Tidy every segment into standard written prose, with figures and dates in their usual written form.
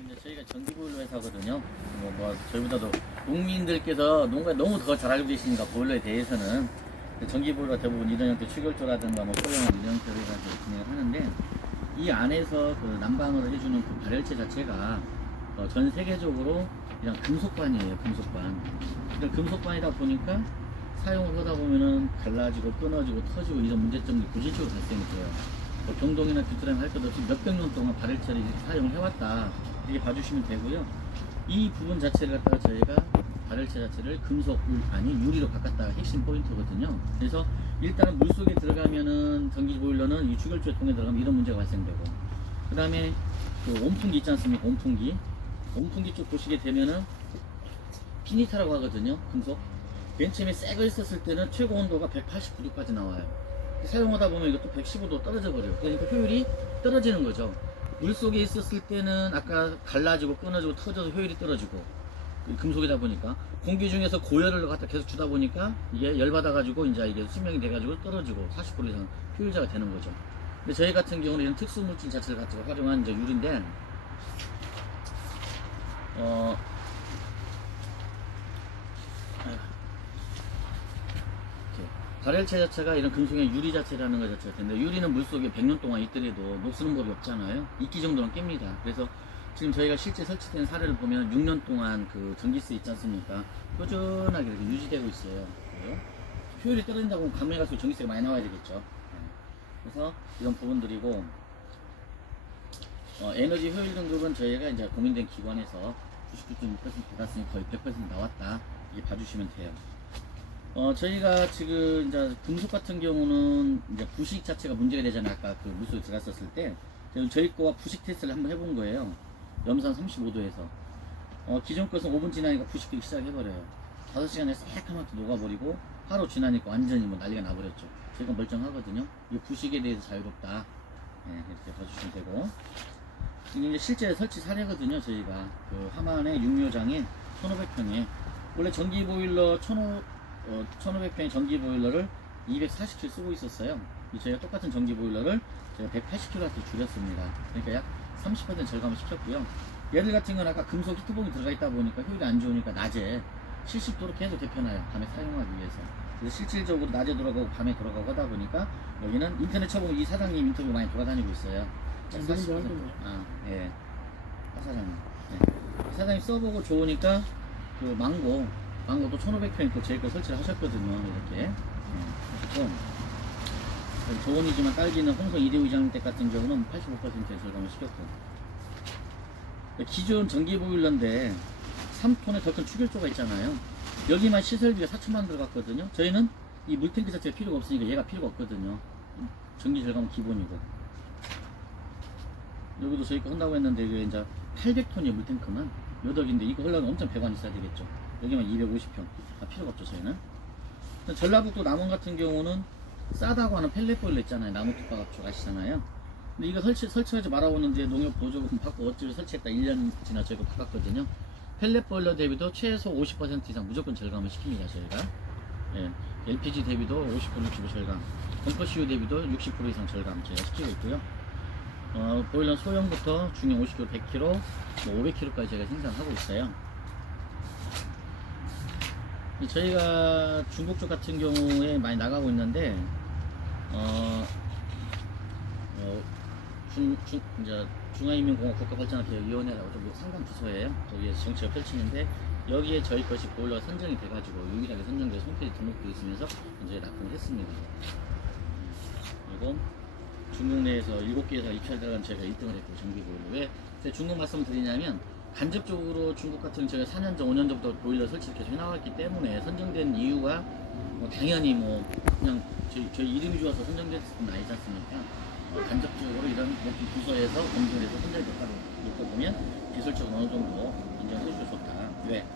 근데 저희가 전기보일러 회사거든요. 저희보다도 농민들께서 농가에 너무 더 잘 알고 계시니까 보일러에 대해서는 전기보일러 대부분 이런 형태 추결조라든가 소형은 이런 형태로 해가지고 진행을 하는데, 이 안에서 그 난방을 해주는 그 발열체 자체가 전 세계적으로 그냥 금속관이에요. 금속관. 그러니까 금속관이다 보니까 사용을 하다 보면은 갈라지고 끊어지고 터지고 이런 문제점이 구질적으로 발생이 돼요. 경동이나 규트라인 할 것 없이 몇백 년 동안 발열체를 이렇게 사용을 해왔다, 이렇게 봐주시면 되고요. 이 부분 자체를 갖다가 저희가 발열체 자체를 금속 아니 유리로 바꿨다가 핵심 포인트거든요. 그래서 일단은 물속에 들어가면은 전기 보일러는 이 추결조에 통해 들어가면 이런 문제가 발생되고, 그 다음에 그 온풍기 있지 않습니까? 온풍기 쪽 보시게 되면은 피니타라고 하거든요. 금속. 맨 처음에 새거 있었을 때는 최고 온도가 189도까지 나와요. 사용하다 보면 이것도 115도 떨어져 버려요. 그러니까 효율이 떨어지는 거죠. 물속에 있었을 때는 아까 갈라지고 끊어지고 터져서 효율이 떨어지고, 금속이다 보니까 공기 중에서 고열을 갖다 계속 주다 보니까 이게 열받아 가지고 이제 이게 수명이 돼 가지고 떨어지고 40% 이상 효율자가 되는 거죠. 근데 저희 같은 경우는 이런 특수 물질 자체를 가지고 활용한 이제 유리인데, 발열체 자체가 이런 금속의 유리 자체라는 것 자체가 되는데, 유리는 물속에 100년 동안 있더라도 녹슬는 법이 없잖아요. 이끼 정도는 깹니다. 그래서 지금 저희가 실제 설치된 사례를 보면 6년 동안 그 전기세 있지 않습니까? 꾸준하게 이렇게 유지되고 있어요. 효율이 떨어진다고 가면 갈수록 전기세가 많이 나와야 되겠죠. 그래서 이런 부분들이고, 에너지 효율 등급은 저희가 이제 공인된 기관에서 99.6% 받았으니 거의 100% 나왔다, 이게 봐주시면 돼요. 저희가 지금 이제 금속 같은 경우는 이제 부식 자체가 문제가 되잖아요. 아까 그 물속에 들어갔었을 때 저희 거와 부식 테스트를 한번 해본 거예요. 염산 35도에서. 기존 것은 5분 지나니까 부식되기 시작해버려요. 5시간에 새까맣게 녹아버리고, 하루 지나니까 완전히 뭐 난리가 나버렸죠. 저희가 멀쩡하거든요. 이 부식에 대해서 자유롭다, 이렇게 봐주시면 되고, 이게 실제 설치 사례거든요. 저희가 그 하만의 육묘장에 1500평에 원래 전기 보일러 1500평의 전기 보일러를 240kW 쓰고 있었어요. 저희가 똑같은 전기 보일러를 제가 180kW 줄였습니다. 그러니까 약 30% 절감을 시켰고요. 얘들 같은 건 아까 금속 히트봉이 들어가 있다 보니까 효율이 안 좋으니까 낮에 70도로 계속 데펴놔요. 밤에 사용하기 위해서. 그래서 실질적으로 낮에 돌아가고 밤에 돌아가고 하다 보니까, 여기는 인터넷 쳐보면 이 사장님 인터뷰 많이 돌아다니고 있어요. 40%. 예. 사장님. 예. 사장님 써보고 좋으니까 그 망고도 1500평 또 저희 거 설치를 하셨거든요. 이렇게. 그래서 저온이지만 딸기는 홍성 이대호 이장님 댁 같은 경우는 85%의 절감을 시켰고, 기존 전기 보일러인데 3톤의 더 큰 추결조가 있잖아요. 여기만 시설비가 4천만 들어갔거든요. 저희는 이 물탱크 자체가 필요가 없으니까 얘가 필요가 없거든요. 전기 절감은 기본이고, 여기도 저희 거 한다고 했는데 이게 이제 800톤이에요. 물탱크만 몇 억인데 이거 하려면 엄청 배관이 있어야 되겠죠. 여기만 250평. 필요가 없죠. 저희는. 전라북도 남원 같은 경우는 싸다고 하는 펠렛 보일러 있잖아요. 나무 뚝박압축 아시잖아요. 근데 이거 설치하지 말아보는데 농협 보조금 받고 어찌를 설치했다 1년 지나 저희가 바꿨거든요. 펠렛 보일러 대비도 최소 50% 이상 무조건 절감을 시킵니다. 저희가. 예. LPG 대비도 50% 65 절감, 벙커CU 대비도 60% 이상 절감 저희가 시키고 있고요. 보일러 소형부터 중형 50kg, 100kg, 뭐 500kg까지 저희가 생산하고 있어요. 저희가 중국 쪽 같은 경우에 많이 나가고 있는데, 이제 중화인민공화국 국가발전협회위원회라고 좀 상당 부서예요. 거기에서 정책을 펼치는데, 여기에 저희 것이 보일러가 선정이 돼가지고 유일하게 선정돼서 홈페이지 등록되어 있으면서 이제 납품을 했습니다. 그리고 중국 내에서 7개에서 입찰 들어간 저희가 1등을 했고, 전기 보일러. 왜 중국 말씀을 드리냐면, 간접적으로 중국 같은 저희가 4년 전, 5년 전부터 보일러 설치를 계속 해나왔기 때문에 선정된 이유가 당연히 그냥 저희 이름이 좋아서 선정됐을 건 아니지 않습니까? 간접적으로 이런 높은 부서에서 검증을 해서 선정이 됐다고 놓고 보면 기술적으로 어느 정도 인정을 해주셔서 좋다. 왜?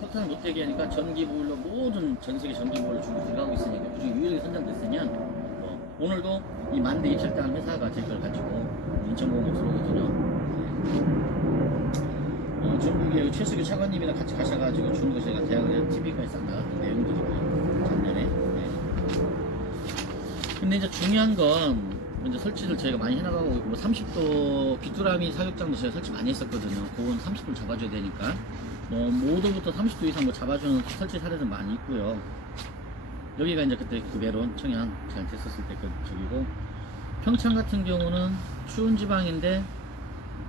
석탄을 못되게 하니까 전기 보일러, 모든 전 세계 전기 보일러 중국 들어가고 있으니까 그중에 유일하게 선정됐으면, 오늘도 이 만대 입찰당한 회사가 저희 걸 가지고 인천공업 들어오거든요. 중국의 최수규 차관님이랑 같이 가셔가지고 중국에 제가 대학을 TV까지 싹 나갔던 내용들이고요. 작년에. 근데 이제 중요한 건 이제 설치를 저희가 많이 해나가고 있고, 뭐 30도 귀뚜라미 사육장도 저희가 설치 많이 했었거든요. 그건 30도를 잡아줘야 되니까. 뭐 5도부터 30도 이상 뭐 잡아주는 설치 사례도 많이 있고요. 여기가 이제 그때 그 메론 청양 잘 됐었을 때 그 저기고, 평창 같은 경우는 추운 지방인데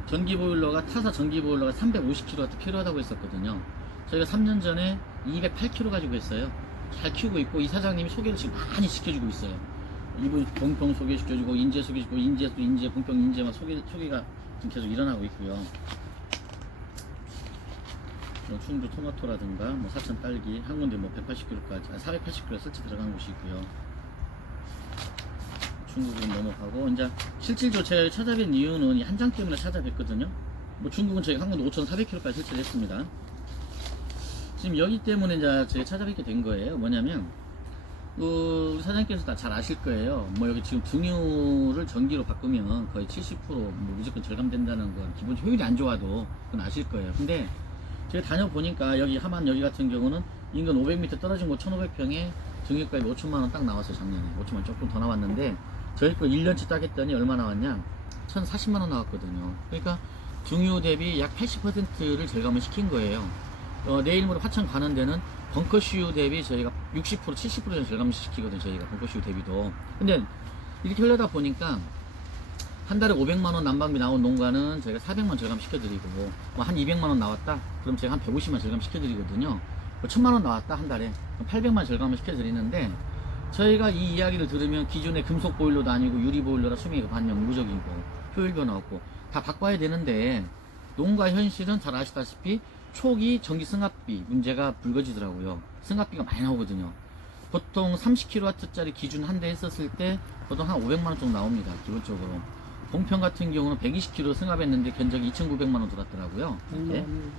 전기 보일러가 타사 전기 보일러가 350kW 필요하다고 했었거든요. 저희가 3년 전에 208kW 가지고 했어요. 잘 키우고 있고, 이 사장님이 소개를 지금 많이 시켜주고 있어요. 이분 봉평 소개시켜주고, 인제 소개시켜주고, 인제 봉평 인제 막 소개가 지금 계속 일어나고 있고요. 뭐 충주 토마토라든가 뭐 사천 딸기 한 군데 뭐 180kg까지 480kg 설치 들어간 곳이 있고요. 중국은 넘어가고, 이제 실질적으로 제가 찾아뵌 이유는 이 한 장 때문에 찾아뵀거든요. 뭐 중국은 저희가 한 군데 5,400kg까지 설치를 했습니다. 지금 여기 때문에 이제 제가 찾아뵙게 된 거예요. 뭐냐면 우리 사장님께서 다 잘 아실 거예요. 뭐 여기 지금 등유를 전기로 바꾸면 거의 70%뭐 무조건 절감된다는 건 기본 효율이 안 좋아도 그건 아실 거예요. 근데 제가 다녀보니까 여기 하만 여기 같은 경우는 인근 500m 떨어진 곳 1,500평에 등유가액 5천만원 딱 나왔어요. 작년에 5천만원 조금 더 나왔는데, 저희 거 1년치 딱 했더니 얼마 나왔냐, 1,040만원 나왔거든요. 그러니까 등유 대비 약 80%를 절감을 시킨 거예요. 내일 모레 화천 가는 데는 벙커슈 대비 저희가 60% 70% 절감을 시키거든요. 저희가 벙커슈 대비도. 근데 이렇게 하려다 보니까 한 달에 500만원 난방비 나온 농가는 저희가 400만 절감 시켜드리고, 뭐 한 200만원 나왔다? 그럼 제가 한 150만 절감 시켜드리거든요. 뭐 1000만원 나왔다? 한 달에 800만 절감을 시켜드리는데, 저희가 이 이야기를 들으면 기존의 금속 보일러도 아니고 유리 보일러라 수명이 반영 무적이고 효율 변화 없고 다 바꿔야 되는데, 농가 현실은 잘 아시다시피 초기 전기 승합비 문제가 불거지더라고요. 승합비가 많이 나오거든요. 보통 30kW짜리 기준 한 대 했었을 때 보통 한 500만원 정도 나옵니다. 기본적으로. 봉평 같은 경우는 120kW 승합했는데 견적이 2,900만원 들었더라고요.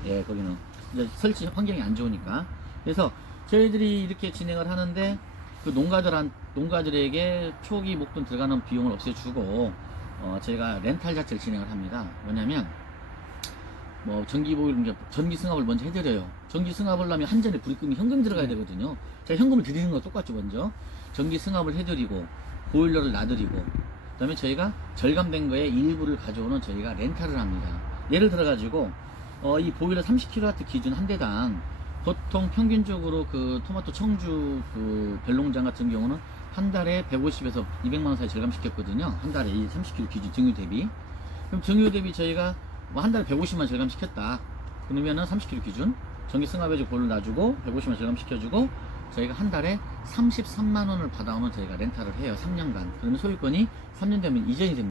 예, 거기는 이제 설치 환경이 안 좋으니까. 그래서 저희들이 이렇게 진행을 하는데, 그 농가들에게 초기 목돈 들어가는 비용을 없애주고, 저희가 렌탈 자체를 진행을 합니다. 뭐냐면 뭐 전기 보일러, 전기 승합을 먼저 해드려요. 전기 승합을 하려면 한전에 불입금이 현금 들어가야 되거든요. 제가 현금을 드리는 거 똑같죠. 먼저 전기 승합을 해드리고 보일러를 놔드리고, 그 다음에 저희가 절감된 거에 일부를 가져오는 저희가 렌탈을 합니다. 예를 들어 가지고 이 보일러 30kW 기준 한 대당 보통 평균적으로 그 토마토 청주 그 별농장 같은 경우는 한 달에 150에서 200만원 사이 절감시켰거든요. 한 달에 이 30kW 기준 등유 대비. 그럼 등유 대비 저희가 뭐 한 달에 150만 절감시켰다. 그러면은 30kg 기준 전기 승합해주고 볼을 놔주고 150만 절감시켜주고, 저희가 한 달에 33만원을 받아오면 저희가 렌탈을 해요. 3년간. 그러면 소유권이 3년 되면 이전이 됩니다.